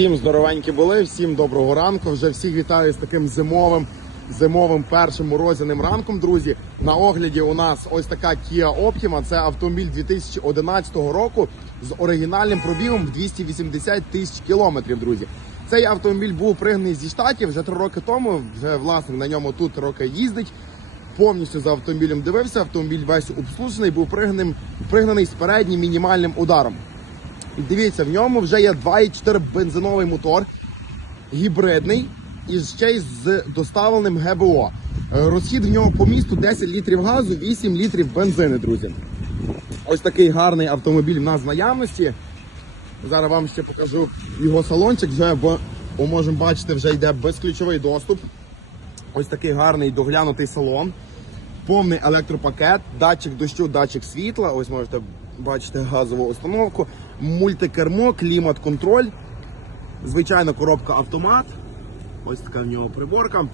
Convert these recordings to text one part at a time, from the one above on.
Всім здоровенькі були, всім доброго ранку. Вже всіх вітаю з таким зимовим, зимовим першим морозяним ранком, друзі. На огляді у нас ось така Kia Optima. Це автомобіль 2011 року з оригінальним пробігом в 280 тисяч кілометрів, друзі. Цей автомобіль був пригнаний зі штатів вже три роки тому. Вже власник на ньому тут роки їздить. Повністю за автомобілем дивився. Автомобіль весь обслужений, був пригнаним, пригнаний з переднім мінімальним ударом. Дивіться, в ньому вже є 2,4 бензиновий мотор, гібридний і ще й з доставленим ГБО. Е, Розхід в нього по місту 10 літрів газу, 8 літрів бензину, друзі. Ось такий гарний автомобіль в нас в наявності. Зараз вам ще покажу його салончик. Вже бо можемо бачити, вже йде безключовий доступ. Ось такий гарний доглянутий салон. Повний електропакет, датчик дощу, датчик світла. Ось можете бачити газову установку, мультикермо, клімат-контроль. Звичайно, коробка автомат. Ось така в нього приборка.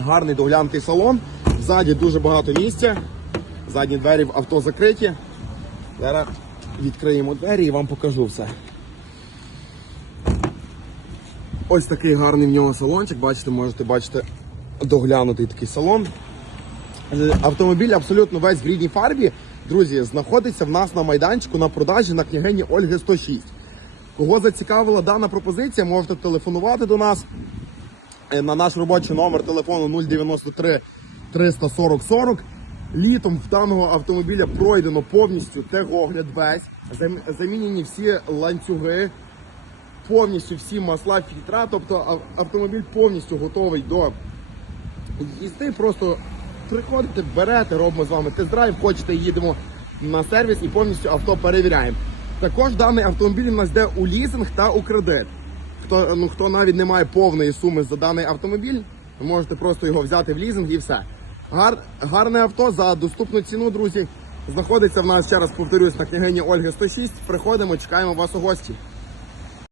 Гарний доглянутий салон. Ззаді дуже багато місця. Задні двері в авто закриті. Зараз відкриємо двері і вам покажу все. Ось такий гарний в нього салончик. Бачите, можете бачити доглянутий такий салон. Е, Автомобіль абсолютно весь в рідній фарбі. Друзі, знаходиться в нас на майданчику на продажі на княгині Ольги 106. Кого зацікавила дана пропозиція, можете телефонувати до нас Е, на наш робочий номер телефону 093 340 40. Літом в даного автомобіля пройдено повністю техогляд весь, замінені всі ланцюги, повністю всі масла, фільтра. Тобто автомобіль повністю готовий до їзди. Просто приходите, берете, робимо з вами тест-драйв, хочете, їдемо на сервіс і повністю авто перевіряємо. Також даний автомобіль у нас йде у лізинг та у кредит. Хто, ну, хто навіть не має повної суми за даний автомобіль, ви можете просто його взяти в лізинг і все. Гар, гарне авто за доступну ціну, друзі. Знаходиться в нас, ще раз повторюсь, на княгині Ольги 106. Приходимо, чекаємо вас у гості.